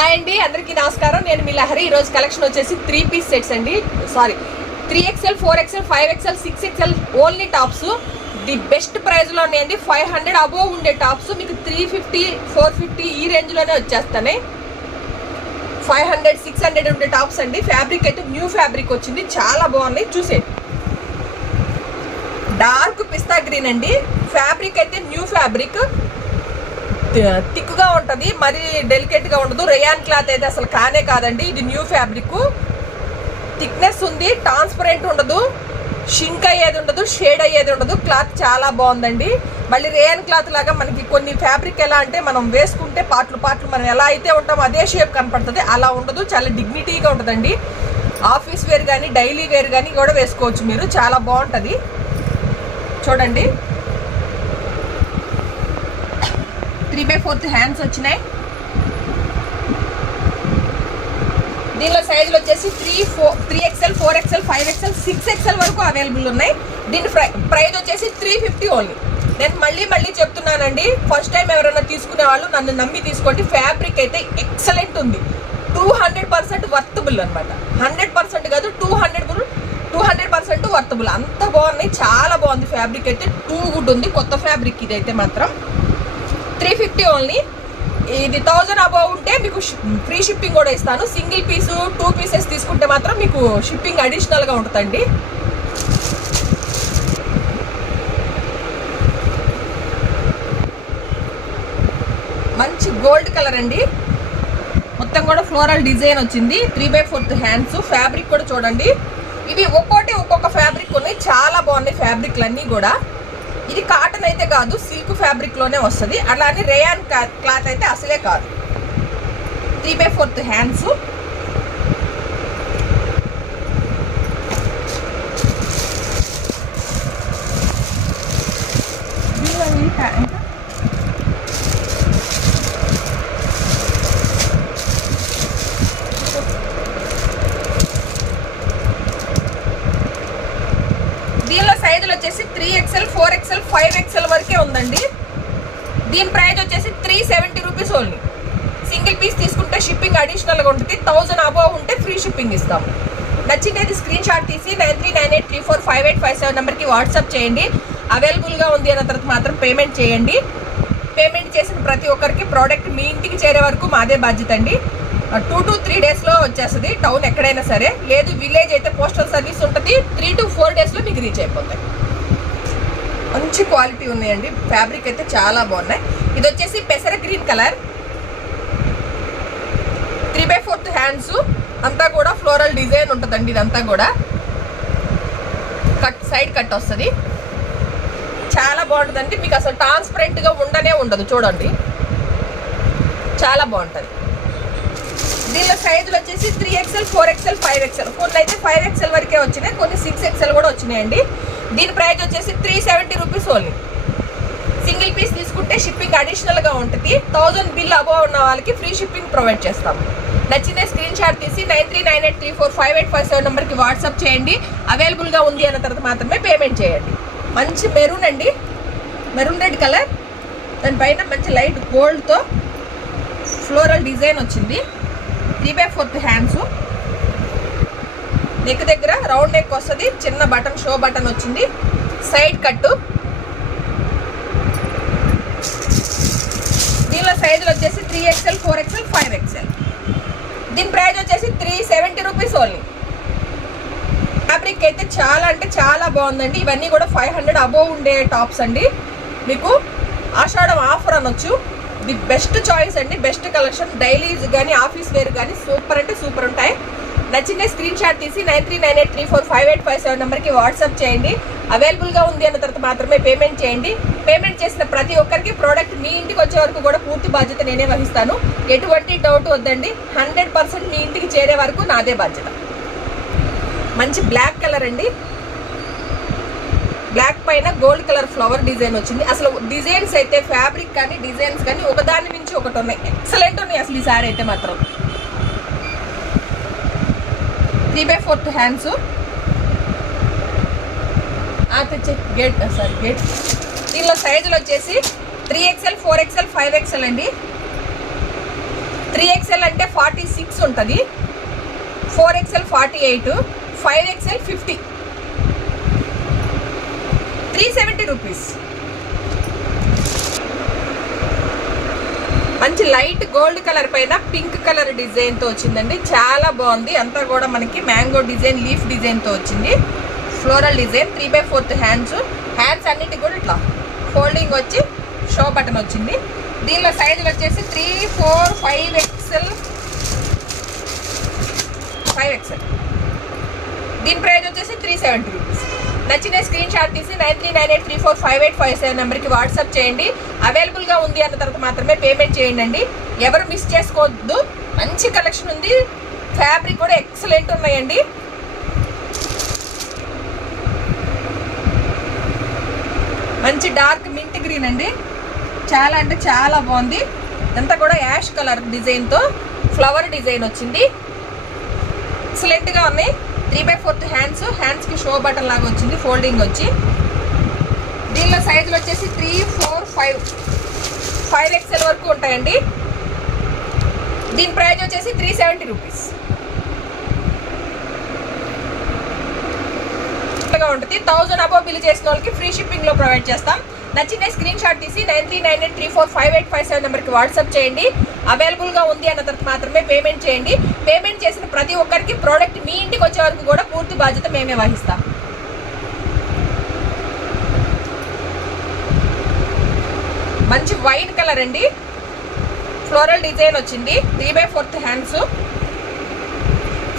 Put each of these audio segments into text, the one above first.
Hi అండి అందరికీ నమస్కారం. నేను మీ లహరి. ఈ రోజు కలెక్షన్ వచ్చేసి త్రీ పీస్ సెట్స్ అండి. Sorry three XL four XL five XL six XL only tops the best ప్రైస్లో ఉన్నాయండి. ఫైవ్ హండ్రెడ్ అబోవ్ ఉండే టాప్స్ మీకు త్రీ ఫిఫ్టీ ఫోర్ ఫిఫ్టీ ఈ రేంజ్లోనే వచ్చేస్తున్నాయి వచ్చేస్తాయి ఫైవ్ హండ్రెడ్ సిక్స్ హండ్రెడ్ ఉండే టాప్స్ అండి. ఫ్యాబ్రిక్ అయితే న్యూ ఫ్యాబ్రిక్ వచ్చింది. చాలా బాగున్నాయి చూసేది డార్క్ పిస్తా గ్రీన్ అండి. ఫ్యాబ్రిక్ అయితే న్యూ ఫ్యాబ్రిక్ థిక్గా ఉంటుంది మరి డెలికేట్గా ఉండదు. రేయాన్ క్లాత్ అయితే అసలు కానే కాదండి. ఇది న్యూ ఫ్యాబ్రిక్. థిక్నెస్ ఉంది ట్రాన్స్పరెంట్ ఉండదు షింక్ అయ్యేది ఉండదు షేడ్ అయ్యేది ఉండదు. క్లాత్ చాలా బాగుందండి. మళ్ళీ రేయన్ క్లాత్ లాగా మనకి కొన్ని ఫ్యాబ్రిక్ ఎలా అంటే మనం వేసుకుంటే పాటలు పాటలు మనం ఎలా అయితే ఉంటామో అదే షేప్ కనపడుతుంది. అలా ఉండదు చాలా డిగ్నిటీగా ఉంటుందండి. ఆఫీస్ వేర్ కానీ డైలీ వేర్ కానీ కూడా వేసుకోవచ్చు మీరు. చాలా బాగుంటుంది. చూడండి. త్రీ బై ఫోర్త్ హ్యాండ్స్ వచ్చినాయి. దీనిలో సైజులు వచ్చేసి three four three XL four XL five XL six XL వరకు అవైలబుల్ ఉన్నాయి. దీని ప్రై ప్రైస్ వచ్చేసి త్రీ ఫిఫ్టీ ఓన్లీ నేను మళ్ళీ మళ్ళీ చెప్తున్నానండి ఫస్ట్ టైం ఎవరైనా తీసుకునే వాళ్ళు నన్ను నమ్మి తీసుకోండి. ఫ్యాబ్రిక్ అయితే ఎక్సలెంట్ ఉంది. టూ హండ్రెడ్ పర్సెంట్ వర్తబుల్ అనమాట హండ్రెడ్ పర్సెంట్ కాదు two hundred two hundred percent worthable అంత బాగున్నాయి చాలా బాగుంది ఫ్యాబ్రిక్ అయితే. టూ గుడ్ ఉంది కొత్త ఫ్యాబ్రిక్ ఇది అయితే మాత్రం. Three fifty only. ఇది థౌజండ్ అబౌవ్ ఉంటే మీకు ఫ్రీ షిప్పింగ్ కూడా ఇస్తాను. సింగిల్ పీసు టూ పీసెస్ తీసుకుంటే మాత్రం మీకు షిప్పింగ్ అడిషనల్గా ఉంటుందండి. మంచి గోల్డ్ కలర్ అండి. మొత్తం కూడా ఫ్లోరల్ డిజైన్ వచ్చింది. Three by fourth hands fabric కూడా చూడండి. ఇవి ఒక్కోటి ఒక్కొక్క ఫ్యాబ్రిక్ ఉన్నాయి. చాలా బాగున్నాయి ఫ్యాబ్రిక్లు అన్నీ కూడా. ఇది కాటన్ అయితే కాదు సిల్క్ ఫ్యాబ్రిక్లోనే వస్తుంది. అలానే రేయాన్ క్లాత్ అయితే అసలే కాదు. త్రీ బై ఫోర్త్ హ్యాండ్స్ దీనిలో సైజులు వచ్చేసి three XL four XL five XL వరకే ఉందండి దీని ప్రైస్ వచ్చేసి three seventy rupees only single piece తీసుకుంటే షిప్పింగ్ అడిషనల్గా ఉంటుంది. థౌజండ్ అబోవ్ ఉంటే ఫ్రీ షిప్పింగ్ ఇస్తాం. నచ్చినది స్క్రీన్ షాట్ తీసి nine three nine eight three four five eight five seven నెంబర్కి వాట్సాప్ చేయండి. అవైలబుల్గా ఉంది అన్న తర్వాత మాత్రం పేమెంట్ చేయండి. పేమెంట్ చేసిన ప్రతి ఒక్కరికి ప్రోడక్ట్ మీ ఇంటికి చేరే వరకు మాదే బాధ్యత అండి. టూ టు త్రీ డేస్లో వచ్చేస్తుంది టౌన్ ఎక్కడైనా సరే. లేదు విలేజ్ అయితే పోస్టల్ సర్వీస్ ఉంటుంది. త్రీ టు ఫోర్ డేస్లో మీకు రీచ్ అయిపోతాయి. మంచి క్వాలిటీ ఉన్నాయండి. ఫ్యాబ్రిక్ అయితే చాలా బాగున్నాయి. ఇది వచ్చేసి పెసర green colour. Three by fourth hands. అంతా కూడా ఫ్లోరల్ డిజైన్ ఉంటుందండి ఇదంతా కూడా. కట్ సైడ్ కట్ వస్తుంది. చాలా బాగుంటుందండి. మీకు అసలు ట్రాన్స్పరెంట్గా ఉండనే ఉండదు. చూడండి. చాలా బాగుంటుంది. దీనిలో సైజులు వచ్చేసి three XL four XL five XL కొన్ని అయితే ఫైవ్ ఎక్స్ఎల్ వరకే వచ్చినాయి. కొన్ని సిక్స్ ఎక్స్ఎల్ కూడా వచ్చినాయండి. దీని ప్రైస్ వచ్చేసి three seventy rupees only single piece తీసుకుంటే షిప్పింగ్ అడిషనల్గా ఉంటుంది. థౌజండ్ బిల్ అబోవ్ ఉన్న వాళ్ళకి ఫ్రీ షిప్పింగ్ ప్రొవైడ్ చేస్తాం. నచ్చిన స్క్రీన్ షాట్ తీసి nine three nine eight three four five eight five seven నెంబర్కి వాట్సాప్ చేయండి. అవైలబుల్గా ఉంది అన్న తర్వాత మాత్రమే పేమెంట్ చేయండి. మంచి మెరూన్ అండి. Maroon red colour. దానిపైన మంచి లైట్ గోల్డ్తో ఫ్లోరల్ డిజైన్ వచ్చింది. Three by fourth hands neck దగ్గర రౌండ్ నెక్ వస్తుంది. చిన్న బటన్ షో బటన్ వచ్చింది. సైడ్ కట్టు సైజులు వచ్చేసి three XL four XL five XL దీని ప్రైస్ వచ్చేసి three seventy rupees only fabric అయితే చాలా అంటే చాలా బాగుందండి. ఇవన్నీ కూడా ఫైవ్ హండ్రెడ్ అబోవ్ ఉండే టాప్స్ అండి. మీకు ఆషాఢం ఆఫర్ అనొచ్చు. ది బెస్ట్ చాయిస్ అండి. బెస్ట్ కలెక్షన్ డైలీస్ కానీ ఆఫీస్ వేర్ కానీ సూపర్ అంటే సూపర్ ఉంటాయి. నచ్చిన స్క్రీన్ షాట్ తీసి nine three nine eight three four five eight five seven నెంబర్కి వాట్సాప్ చేయండి. అవైలబుల్గా ఉంది అన్న తర్వాత మాత్రమే పేమెంట్ చేయండి. పేమెంట్ చేసిన ప్రతి ఒక్కరికి ప్రోడక్ట్ మీ ఇంటికి వచ్చే వరకు కూడా పూర్తి బాధ్యత నేనే వహిస్తాను. ఎటువంటి డౌట్ వద్దండి. హండ్రెడ్ పర్సెంట్ మీ ఇంటికి చేరే వరకు నాదే బాధ్యత. మంచి బ్లాక్ కలర్ అండి. బ్లాక్ పైన గోల్డ్ కలర్ ఫ్లవర్ డిజైన్ వచ్చింది. అసలు డిజైన్స్ అయితే ఫ్యాబ్రిక్ కానీ డిజైన్స్ కానీ ఒకదాని నుంచి ఒకటి ఉన్నాయి. ఎక్సలెంట్ ఉన్నాయి అసలు ఈ సారీ అయితే మాత్రం. Three by fourth hands. తెచ్చే గేట్ సారీ గేట్. దీనిలో సైజులు వచ్చేసి three XL four XL five XL అండి. త్రీ ఎక్స్ఎల్ అంటే ఫార్టీ సిక్స్ ఉంటుంది. Four XL forty eight five XL fifty. Three seventy rupees. మంచి లైట్ గోల్డ్ కలర్ పైన పింక్ కలర్ డిజైన్తో వచ్చిందండి. చాలా బాగుంది. అంతా కూడా మనకి మ్యాంగో డిజైన్ లీఫ్ డిజైన్తో వచ్చింది. Floral design three by fourth hands hands అన్నిటి కూడా ఇట్లా ఫోల్డింగ్ వచ్చి షో బటన్ వచ్చింది. దీనిలో సైజులు వచ్చేసి three four five XL five XL దీని ప్రైజ్ వచ్చేసి త్రీ సెవెంటీ నచ్చిన స్క్రీన్ షాట్ తీసి nine three nine eight three four five eight five seven నెంబర్కి వాట్సాప్ చేయండి. అవైలబుల్గా ఉంది అన్న తర్వాత మాత్రమే పేమెంట్ చేయండి ఎవరు మిస్ చేసుకోవద్దు. మంచి కలెక్షన్ ఉంది. ఫ్యాబ్రిక్ కూడా ఎక్సలెంట్ ఉన్నాయండి. మంచి డార్క్ మింట్ గ్రీన్ అండి. చాలా అంటే చాలా బాగుంది. ఇదంతా కూడా యాష్ కలర్ డిజైన్తో ఫ్లవర్ డిజైన్ వచ్చింది. ఎక్సలెంట్గా ఉన్నాయి. త్రీ బై ఫోర్త్ హ్యాండ్స్ హ్యాండ్స్కి షో బటన్ లాగా వచ్చింది ఫోల్డింగ్ వచ్చి. దీనిలో సైజులు వచ్చేసి three four five. Five XL వరకు ఉంటాయండి. దీని ప్రైజ్ వచ్చేసి త్రీ సెవెంటీ రూపీస్. ఉంటుంది. థౌసండ్ అబో బిల్ చేసిన వాళ్ళకి ఫ్రీ షిప్పింగ్లో ప్రొవైడ్ చేస్తాం. నచ్చిన స్క్రీన్ షాట్ తీసి nine three nine eight three four five eight five seven నెంబర్కి వాట్సాప్ చేయండి. అవైలబుల్గా ఉంది అన్న తర్వాత మాత్రమే పేమెంట్ చేయండి. పేమెంట్ చేసిన ప్రతి ఒక్కరికి ప్రోడక్ట్ మీ ఇంటికి వచ్చే వరకు కూడా పూర్తి బాధ్యత మేమే వహిస్తాం. మంచి వైట్ కలర్ అండి. ఫ్లోరల్ డిజైన్ వచ్చింది. Three by fourth hands.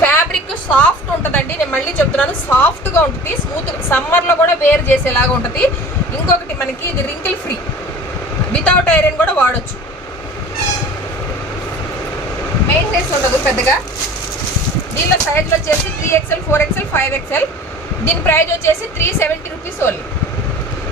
Fabric soft ఉంటుందండి. నేను మళ్ళీ చెప్తున్నాను సాఫ్ట్గా ఉంటుంది. స్మూత్ సమ్మర్లో కూడా వేర్ చేసేలాగా ఉంటుంది. ఇంకొకటి మనకి ఇది రింకిల్ ఫ్రీ వితౌట్ ఐరన్ కూడా వాడచ్చు. మెయింటెనెన్స్ ఉండదు పెద్దగా. దీనిలో సైజులు వచ్చేసి three XL four XL five XL దీని ప్రైజ్ వచ్చేసి త్రీ సెవెంటీ రూపీస్ ఓన్లీ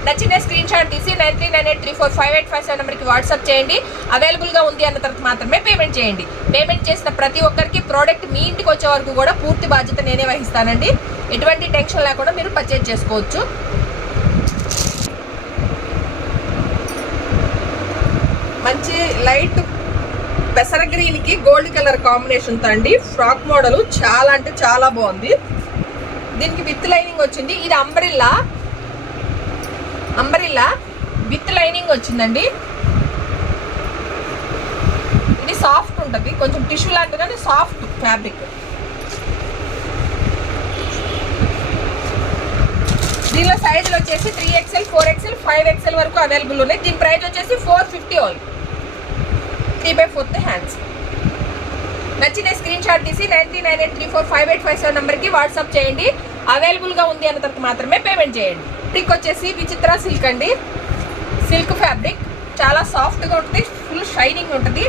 నచ్చిన స్క్రీన్ షాట్ తీసి nine three nine eight three four five eight five seven నెంబర్కి వాట్సాప్ చేయండి. అవైలబుల్గా ఉంది అన్న తర్వాత మాత్రమే పేమెంట్ చేయండి. పేమెంట్ చేసిన ప్రతి ఒక్కరికి ప్రోడక్ట్ మీ ఇంటికి వచ్చే వరకు కూడా పూర్తి బాధ్యత నేనే వహిస్తానండి. ఎటువంటి టెన్షన్ లేకుండా మీరు పర్చేజ్ చేసుకోవచ్చు. మంచి లైట్ పెసర గ్రీన్కి గోల్డ్ కలర్ కాంబినేషన్ తండి అండి. ఫ్రాక్ మోడల్ చాలా అంటే చాలా బాగుంది. దీనికి విత్ లైనింగ్ వచ్చింది. ఇది అంబ్రిల్లా. అంబ్రిల్లా విత్ లైనింగ్ వచ్చిందండి. ఇది సాఫ్ట్ ఉంటుంది. కొంచెం టిష్యూ లాంటిది సాఫ్ట్ ఫ్యాబ్రిక్. దీనిలో సైజులు వచ్చేసి three XL four XL five XL వరకు అవైలబుల్ ఉన్నాయి. దీని ప్రైస్ వచ్చేసి four fifty only. Three by fourth hands. నచ్చిన స్క్రీన్ షాట్ తీసి nine three nine eight three four five eight five seven నెంబర్కి వాట్సాప్ చేయండి. అవైలబుల్గా ఉంది అన్న తర్వాత మాత్రమే పేమెంట్ చేయండి. ఫ్రిక్ వచ్చేసి విచిత్ర సిల్క్ అండి. సిల్క్ ఫ్యాబ్రిక్ చాలా సాఫ్ట్గా ఉంటుంది ఫుల్ షైనింగ్ ఉంటుంది.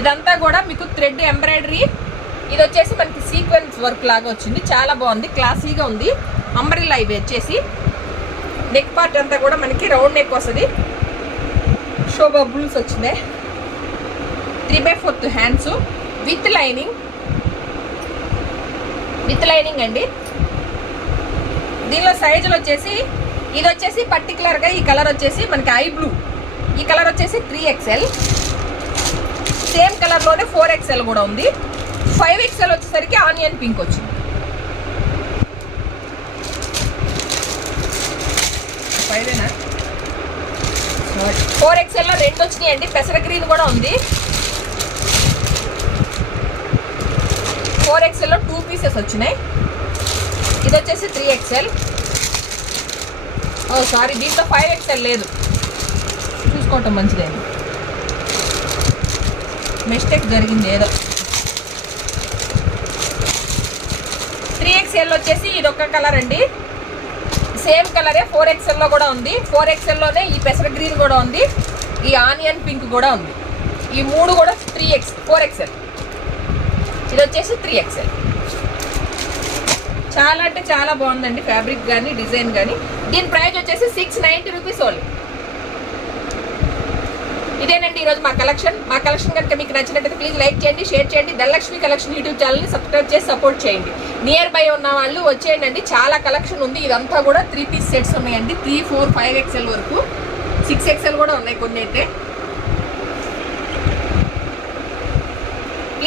ఇదంతా కూడా మీకు థ్రెడ్ ఎంబ్రాయిడరీ ఇది వచ్చేసి మనకి సీక్వెన్స్ వర్క్ లాగా వచ్చింది. చాలా బాగుంది క్లాసీగా ఉంది. అంబ్రిల్లా ఇవి వచ్చేసి నెక్ పార్ట్ అంతా కూడా మనకి రౌండ్ నెక్ వస్తుంది. షో బబుల్స్ వచ్చినాయి three by fourth hands with lining. With lining అండి. దీనిలో సైజులు వచ్చేసి ఇది వచ్చేసి పర్టికులర్గా ఈ కలర్ వచ్చేసి మనకి ఐ బ్లూ. ఈ కలర్ వచ్చేసి త్రీ ఎక్స్ఎల్. సేమ్ కలర్లోనే ఫోర్ ఎక్స్ఎల్ కూడా ఉంది. ఫైవ్ ఎక్స్ఎల్ వచ్చేసరికి ఆనియన్ పింక్ వచ్చింది. ఫైవేనా ఫోర్ ఎక్స్ఎల్లో రెండు వచ్చినాయి అండి పెసర గ్రీన్ కూడా ఉంది. ఫోర్ ఎక్స్ఎల్లో టూ పీసెస్ వచ్చినాయి. ఇది వచ్చేసి త్రీ ఎక్స్ఎల్. ఓ సారీ దీంట్లో ఫైవ్ ఎక్స్ఎల్ లేదు. చూసుకోవటం మంచిదేమి. మిస్టేక్ జరిగింది ఏదో. త్రీ ఎక్స్ఎల్ వచ్చేసి ఇది ఒక కలర్ అండి. సేమ్ కలరే ఫోర్ ఎక్స్ఎల్లో కూడా ఉంది. ఫోర్ ఎక్స్ఎల్లోనే ఈ పెసర గ్రీన్ కూడా ఉంది. ఈ ఆనియన్ పింక్ కూడా ఉంది. ఈ మూడు కూడా త్రీ ఎక్స్ ఫోర్ ఎక్స్ఎల్. ఇది వచ్చేసి త్రీ ఎక్స్ఎల్ చాలా అంటే చాలా బాగుందండి ఫ్యాబ్రిక్ కానీ డిజైన్ కానీ దీని ప్రైస్ వచ్చేసి సిక్స్ నైంటీ రూపీస్ ఓన్లీ ఇదేనండి ఈరోజు మా కలెక్షన్ మా కలెక్షన్ కనుక మీకు నచ్చినట్టు ప్లీజ్ లైక్ చేయండి షేర్ చేయండి. ధనలక్ష్మి కలెక్షన్ యూట్యూబ్ ఛానల్ని సబ్స్క్రైబ్ చేసి సపోర్ట్ చేయండి. నియర్ బై ఉన్న వాళ్ళు వచ్చేయండి చాలా కలెక్షన్ ఉంది. ఇదంతా కూడా త్రీ పీస్ సెట్స్ ఉన్నాయండి. త్రీ ఫోర్ ఫైవ్ ఎక్స్ఎల్ వరకు. సిక్స్ ఎక్స్ఎల్ కూడా ఉన్నాయి కొన్ని అయితే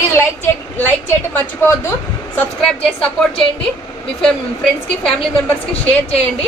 ప్లీజ్ లైక్ చే లైక్ చేయడం మర్చిపోవద్దు. సబ్స్క్రైబ్ చేసి సపోర్ట్ చేయండి. మీ ఫ్రెండ్స్కి ఫ్యామిలీ మెంబర్స్కి షేర్ చేయండి.